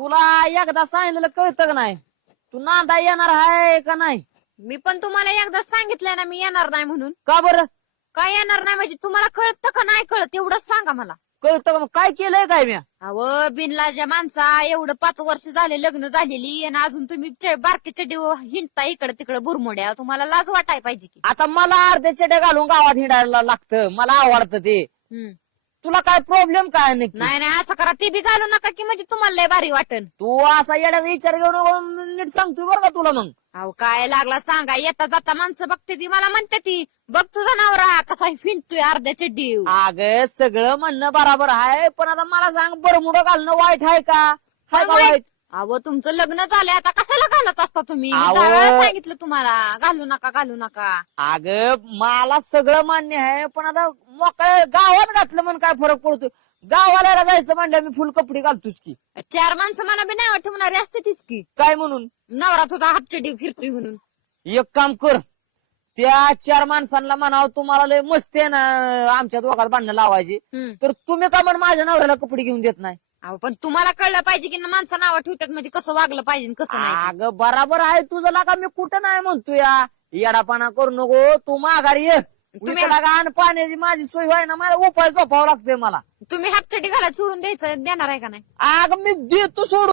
तुला एकदा सांगितलं कळतं का नाही? तू नांदा येणार आहे का नाही? मी पण तुम्हाला एकदा सांगितलंय ना मी येणार नाही म्हणून. का बरं? काय येणार नाही म्हणजे तुम्हाला कळतं का नाही कळत एवढंच सांगा मला. कळतं का? मग काय केलंय काय मी? अहो बिनलाच्या माणसा एवढं 5 वर्ष झाले लग्न झालेली आणि अजून तुम्ही बारकीचे डिओ हिंडता इकडे तिकडे बुरमोड्या. तुम्हाला लाज वाटाय पाहिजे की. आता मला अर्ध्या चेड्या घालून गावात हिंडायला लागतं, मला आवडतं ते. तुला काय प्रॉब्लेम काय नक्की? नाही नाही असं करा, ते बी घालू नका की म्हणजे तुम्हाला लय भारी वाटन. तू असा येण्याचा विचार घेऊन नीट सांगतोय बरं का तुला. मग अहो काय लागला सांगा, येता जाता माणसं बघते ती मला म्हणते ती बघ तुझा नवरा कसा फिंटतोय अर्ध्याचे डीव. अगं सगळं म्हणणं बरोबर आहे, पण आता मला सांग बरमुडं घालणं वाईट आहे का? हाय का वाईट? अहो तुमचं लग्न झालंय आता कशाला घालत असता तुम्ही? मी अहो. 10 वेळा सांगितलं तुम्हाला घालू नका घालू नका. अगं मला सगळं मान्य आहे, पण आता मोकळ्या गावात घातलं म्हणून काय फरक पडतो? गावाला जायचं म्हणलं मी फुल कपडे घालतोच की. 4 माणसं मला बी नाही ठेवणारी असते तीच की. काय म्हणून? नवरा तुझा हापचडी फिरतोय म्हणून. एक काम कर, त्या 4 माणसांना म्हणावं तुम्हाला लय मस्ती आहे ना आमच्या दोघात भांडणं लावायची, तर तुम्ही का म्हण माझ्या नवऱ्याला कपडे घेऊन देत नाही? अहो पण तुम्हाला कळलं पाहिजे की माणसं नावं ठेवतात म्हणजे कसं वागलं पाहिजे कसं नाही. अगं बराबर आहे तुझं, लागा मी कुठं नाही म्हणतो या. येडापाना करू नको, तू माघारी ये. तुम्ही घाण पाण्याची माझी सोय व्हाय ना, मला उपाय झोपावं लागतोय मला. तुम्ही हापचडी घालायला सोडून द्यायचं देणार आहे का नाही? अगं मी देतो सोडून.